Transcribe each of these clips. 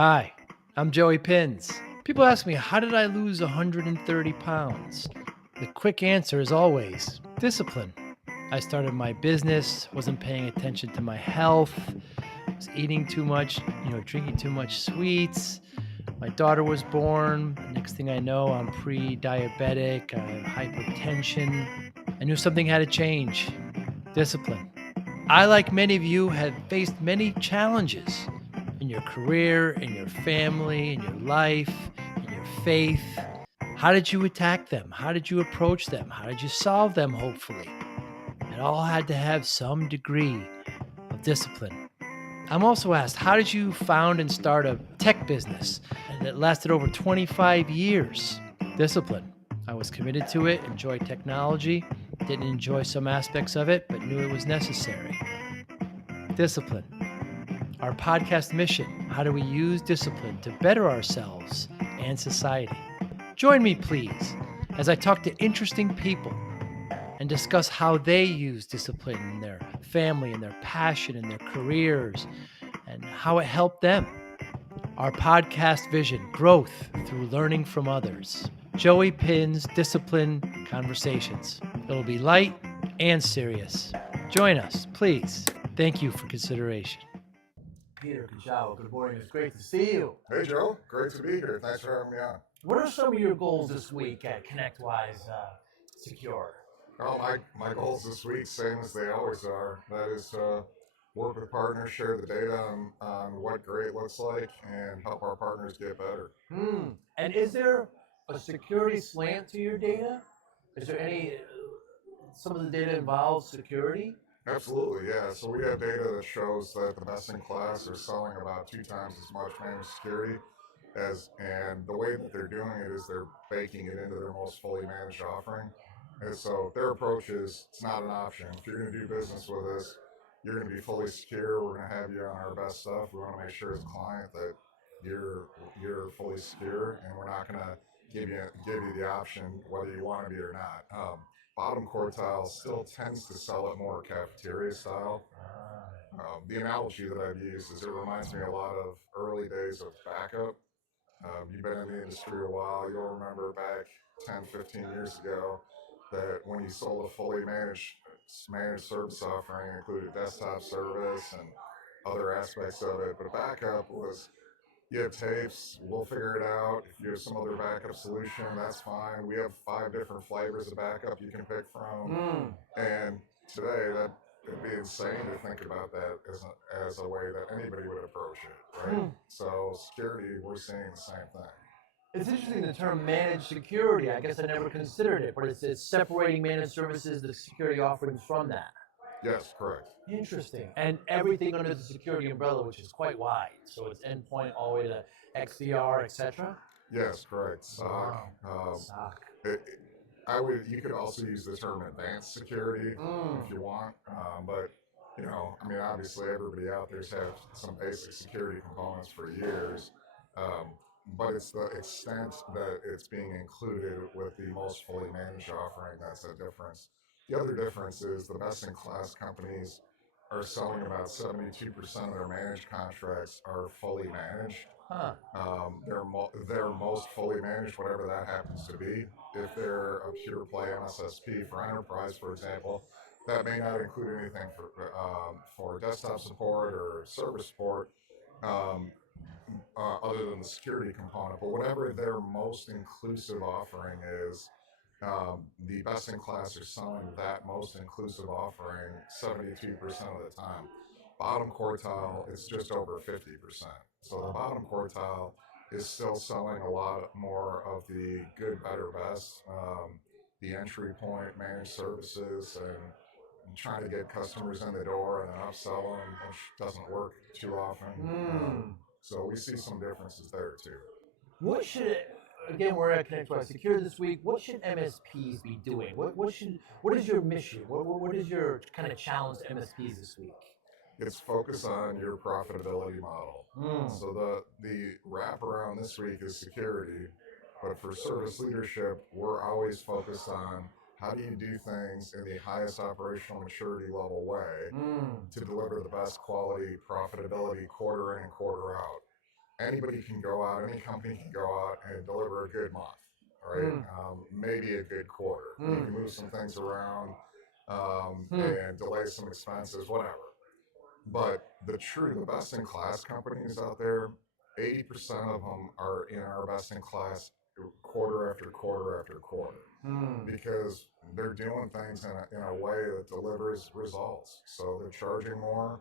Hi, I'm Joey Pinz. People ask me, how did I lose 130 pounds? The quick answer is always discipline. I started my business, wasn't paying attention to my health, was eating too much, drinking too much sweets. My daughter was born. Next thing I know, I'm pre-diabetic, I have hypertension. I knew something had to change. Discipline. I, like many of you, have faced many challenges in your career, in your family, in your life, in your faith. How did you attack them? How did you approach them? How did you solve them, hopefully? It all had to have some degree of discipline. I'm also asked, how did you found and start a tech business that lasted over 25 years? Discipline. I was committed to it, enjoyed technology, didn't enjoy some aspects of it, but knew it was necessary. Discipline. Our podcast mission: how do we use discipline to better ourselves and society? Join me, please, as I talk to interesting people and discuss how they use discipline in their family, in their passion, in their careers, and how it helped them. Our podcast vision: growth through learning from others. Joey Pinz Discipline Conversations. It'll be light and serious. Join us, please. Thank you for consideration. Peter Kujawa, good morning. It's great to see you. Hey, Joe. Great to be here. Thanks for having me on. What are some of your goals this week at ConnectWise Secure? Oh, my goals this week, same as they always are. That is to work with partners, share the data on what great looks like, and help our partners get better. And is there a security slant to your data? Is there some of the data involves security? Absolutely, yeah. So we have data that shows that the best in class are selling about 2 times as much managed security and the way that they're doing it is they're baking it into their most fully managed offering. And so their approach is it's not an option. If you're going to do business with us, you're going to be fully secure. We're going to have you on our best stuff. We want to make sure as a client that you're fully secure, and we're not going to give you the option whether you want to be or not. Bottom quartile still tends to sell it more cafeteria style. The analogy that I've used is it reminds me a lot of early days of backup. You've been in the industry a while. You'll remember back 10, 15 years ago that when you sold a fully managed service offering, it included desktop service and other aspects of it. But backup was you have tapes, we'll figure it out. If you have some other backup solution, that's fine. We have 5 different flavors of backup you can pick from. And today, that it'd be insane to think about that as a way that anybody would approach it, right? So security, we're seeing the same thing. It's interesting, the term managed security. I guess I never considered it, but it's separating managed services, the security offerings from that. Yes, correct. Interesting. And everything under the security umbrella, which is quite wide. So it's endpoint all the way to XDR, etc. Yes, correct. SOC. SOC. You could also use the term advanced security if you want, but I mean, obviously everybody out there's had some basic security components for years, um, but it's the extent that it's being included with the most fully managed offering that's a difference. The other difference is the best in class companies are selling about 72% of their managed contracts are fully managed. Huh. They're most fully managed, whatever that happens to be. If they're a pure play MSSP for enterprise, for example, that may not include anything for desktop support or server support, um, other than the security component. But whatever their most inclusive offering is, the best in class are selling that most inclusive offering 72% of the time. Bottom quartile is just over 50%. So the bottom quartile is still selling a lot more of the good, better, best, the entry point managed services, and trying to get customers in the door and then upsell them, which doesn't work too often. So we see some differences there too. What should, again, we're at ConnectWise Secure this week. What should MSPs be doing? What is your mission? What is your kind of challenge to MSPs this week? It's focus on your profitability model. So the wrap around this week is security, but for service leadership, we're always focused on how do you do things in the highest operational maturity level way to deliver the best quality profitability quarter in and quarter out. anybody can go out, any company can go out and deliver a good month, right? Maybe a good quarter. You can move some things around and delay some expenses, whatever. But the best in class companies out there, 80% of them are in our best in class quarter after quarter after quarter because they're doing things in a way that delivers results. So they're charging more,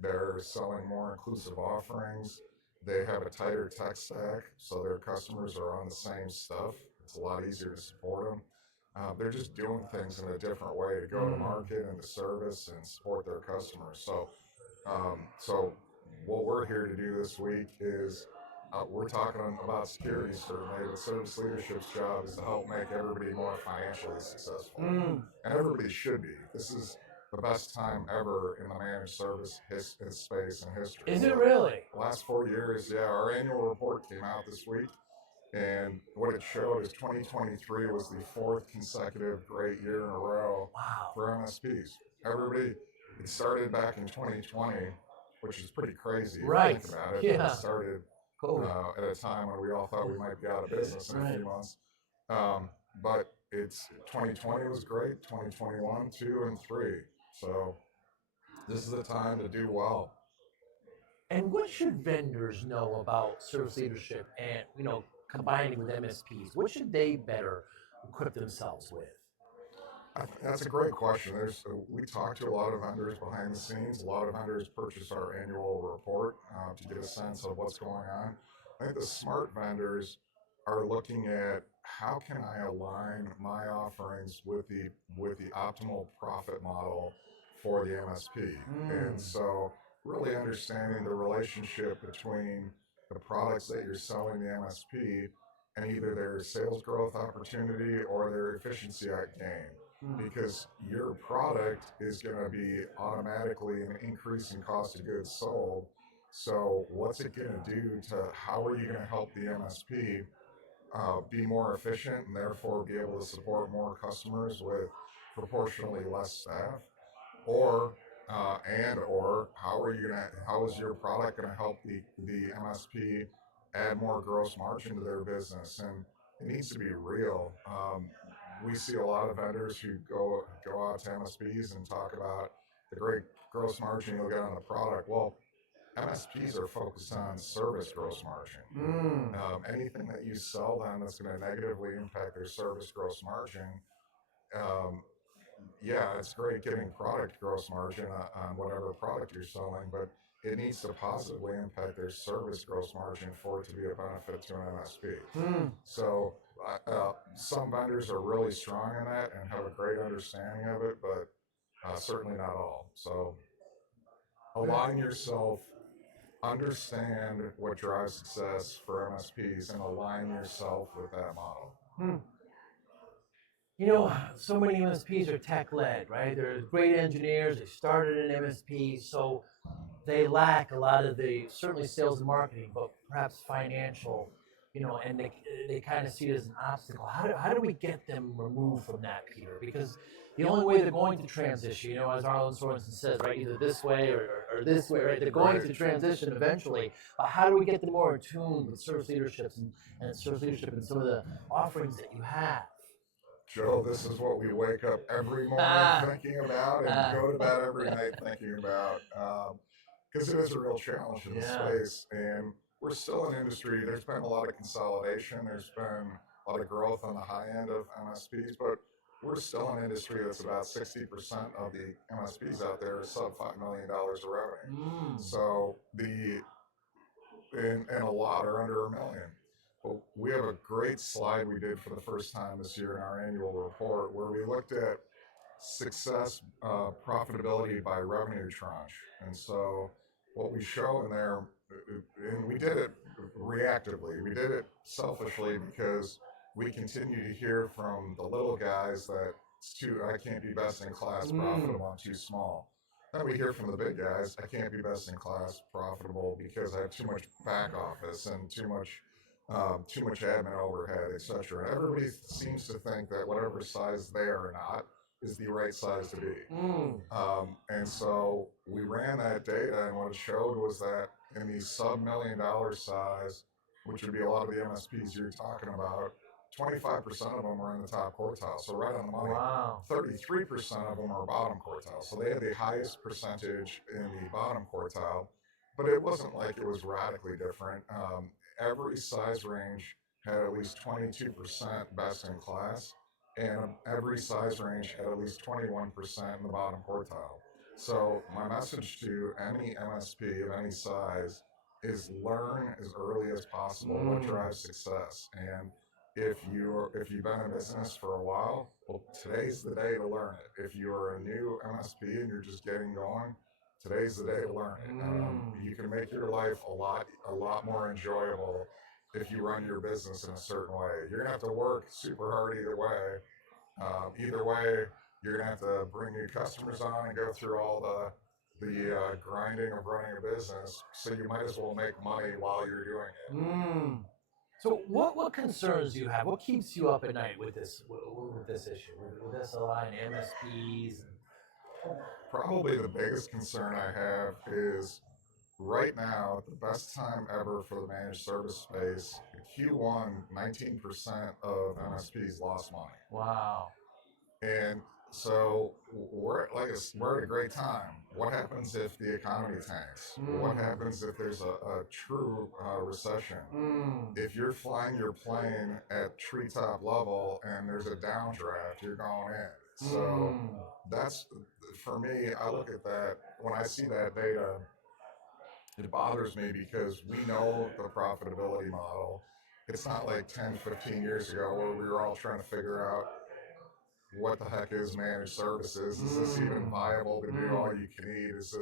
they're selling more inclusive offerings, they have a tighter tech stack, so their customers are on the same stuff. It's a lot easier to support them. They're just doing things in a different way to go to market and to service and support their customers. So what we're here to do this week is we're talking about security certainly, but service leadership's job is to help make everybody more financially successful. And everybody should be. This is the best time ever in the managed service space and history. Is it really? The last 4 years, yeah. Our annual report came out this week, and what it showed is 2023 was the 4th consecutive great year in a row for MSPs. Everybody, it started back in 2020, which is pretty crazy if you think about it. Yeah. It started at a time when we all thought we might be out of business in a few months. But 2020 was great, 2021, 2, and 3. So this is the time to do well. And what should vendors know about service leadership and, combining with MSPs? What should they better equip themselves with? That's a great question. We talk to a lot of vendors behind the scenes. A lot of vendors purchase our annual report to get a sense of what's going on. I think the smart vendors are looking at how can I align my offerings with the optimal profit model for the MSP. And so really understanding the relationship between the products that you're selling the MSP and either their sales growth opportunity or their efficiency gain. Because your product is going to be automatically an increase in cost of goods sold. So what's it going to do to how are you going to help the MSP be more efficient and therefore be able to support more customers with proportionally less staff? Or how is your product going to help the MSP add more gross margin to their business? And it needs to be real. We see a lot of vendors who go out to MSPs and talk about the great gross margin you'll get on the product. Well, MSPs are focused on service gross margin. Anything that you sell them that's going to negatively impact their service gross margin, yeah, it's great getting product gross margin on whatever product you're selling, but it needs to positively impact their service gross margin for it to be a benefit to an MSP. So some vendors are really strong in that and have a great understanding of it, but certainly not all. So align yourself, understand what drives success for MSPs, and align yourself with that model. So many MSPs are tech-led, right? They're great engineers. They started in MSP, so they lack a lot of the, certainly sales and marketing, but perhaps financial, and they kind of see it as an obstacle. How do we get them removed from that, Peter? Because the only way they're going to transition, as Arlen Sorensen says, right, either this way or this way, right? They're going to transition eventually. But how do we get them more in tune with service leadership and service leadership and some of the offerings that you have? Joe, this is what we wake up every morning thinking about and go to bed every night thinking about. Because it is a real challenge in the space. And we're still an industry, there's been a lot of consolidation, there's been a lot of growth on the high end of MSPs, but we're still an industry that's about 60% of the MSPs out there are sub $5 million of revenue. So and a lot are under $1 million. But we have a great slide we did for the first time this year in our annual report where we looked at success, profitability by revenue tranche. And so what we show in there, and we did it reactively, we did it selfishly because we continue to hear from the little guys that I can't be best in class profitable, I'm too small. Then we hear from the big guys, I can't be best in class profitable because I have too much back office and too much admin overhead, etc. And everybody seems to think that whatever size they are not is the right size to be. And so we ran that data, and what it showed was that in the sub-$1 million size, which would be a lot of the MSPs you're talking about, 25% of them were in the top quartile, so right on the money. Wow. 33% of them were bottom quartile, so they had the highest percentage in the bottom quartile, but it wasn't like it was radically different. Every size range had at least 22% best in class, and every size range had at least 21% in the bottom quartile. So my message to any MSP of any size is learn as early as possible what drives success. And if you've been in business for a while, well, today's the day to learn it. If you're a new MSP and you're just getting going, today's the day to learn it. You can make your life a lot more enjoyable if you run your business in a certain way. You're gonna have to work super hard either way. Either way, you're gonna have to bring new customers on and go through all the grinding of running a business. So you might as well make money while you're doing it. So what concerns do you have? What keeps you up at night with this issue? With this line MSPs? Probably the biggest concern I have is right now, the best time ever for the managed service space, Q1, 19% of MSPs lost money. Wow. And so we're at a great time. What happens if the economy tanks? What happens if there's a true recession? If you're flying your plane at treetop level and there's a downdraft, you're going in. So that's, for me, I look at that, when I see that data, it bothers me because we know the profitability model. It's not like 10, 15 years ago where we were all trying to figure out what the heck is managed services? Is this even viable to do all you can eat? Is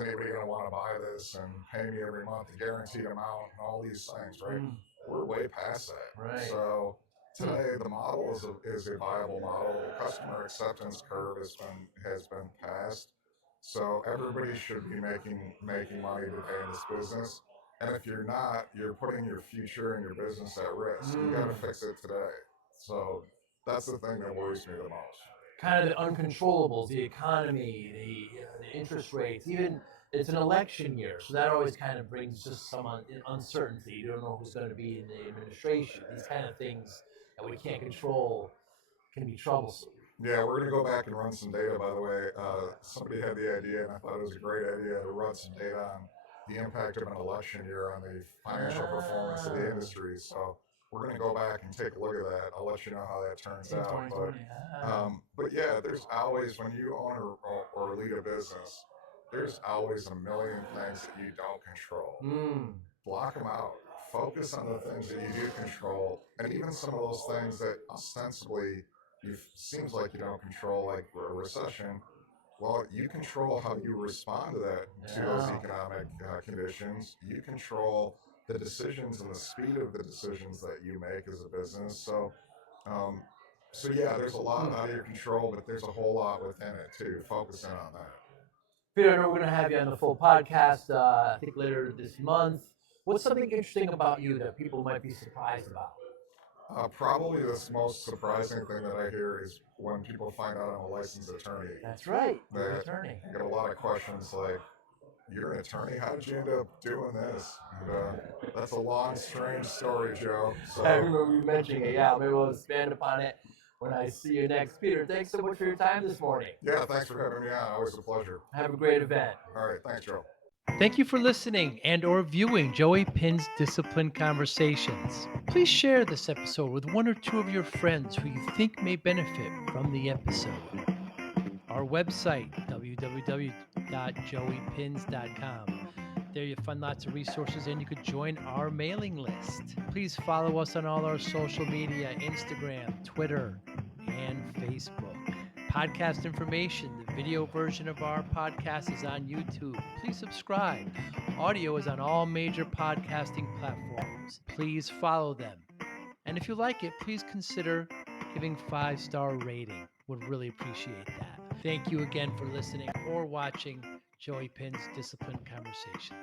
anybody going to want to buy this and pay me every month a guaranteed amount and all these things, right? We're way past that. Right. So today the model is a viable model. The customer acceptance curve has been passed. So everybody should be making money today in this business. And if you're not, you're putting your future and your business at risk. You got to fix it today. So that's the thing that worries me the most. Kind of the uncontrollables, the economy, the interest rates, even it's an election year, so that always kind of brings just some uncertainty. You don't know who's going to be in the administration. These kind of things that we can't control can be troublesome. Yeah, we're going to go back and run some data, by the way. Somebody had the idea, and I thought it was a great idea to run some data on the impact of an election year on the financial performance of the industry. So we're going to go back and take a look at that. I'll let you know how that turns out. But yeah, there's always, when you own or lead a business, there's always a million things that you don't control. Block them out. Focus on the things that you do control, and even some of those things that ostensibly seems like you don't control, like a recession. Well, you control how you respond to those economic conditions. You control the decisions and the speed of the decisions that you make as a business. So yeah, there's a lot out of your control, but there's a whole lot within it too. Focus in on that. Peter, I know we're going to have you on the full podcast, I think later this month. What's something interesting about you that people might be surprised about? Probably the most surprising thing that I hear is when people find out I'm a licensed attorney. That's right, you're an attorney. I get a lot of questions like, "You're an attorney? How did you end up doing this?" And that's a long, strange story, Joe. So, I remember you mentioning it. Yeah, maybe we'll expand upon it when I see you next. Peter, thanks so much for your time this morning. Yeah, thanks for having me on. Always a pleasure. Have a great event. All right, thanks, Joe. Thank you for listening and or viewing Joey Pinz Discipline Conversations. Please share this episode with one or two of your friends who you think may benefit from the episode. Our website, www.joeypins.com. There you'll find lots of resources and you could join our mailing list. Please follow us on all our social media, Instagram, Twitter, and Facebook. Podcast information, the video version of our podcast is on YouTube. Please subscribe. Audio is on all major podcasting platforms. Please follow them. And if you like it, please consider giving 5-star rating. Would really appreciate that. Thank you again for listening or watching Joey Pinz Discipline Conversations.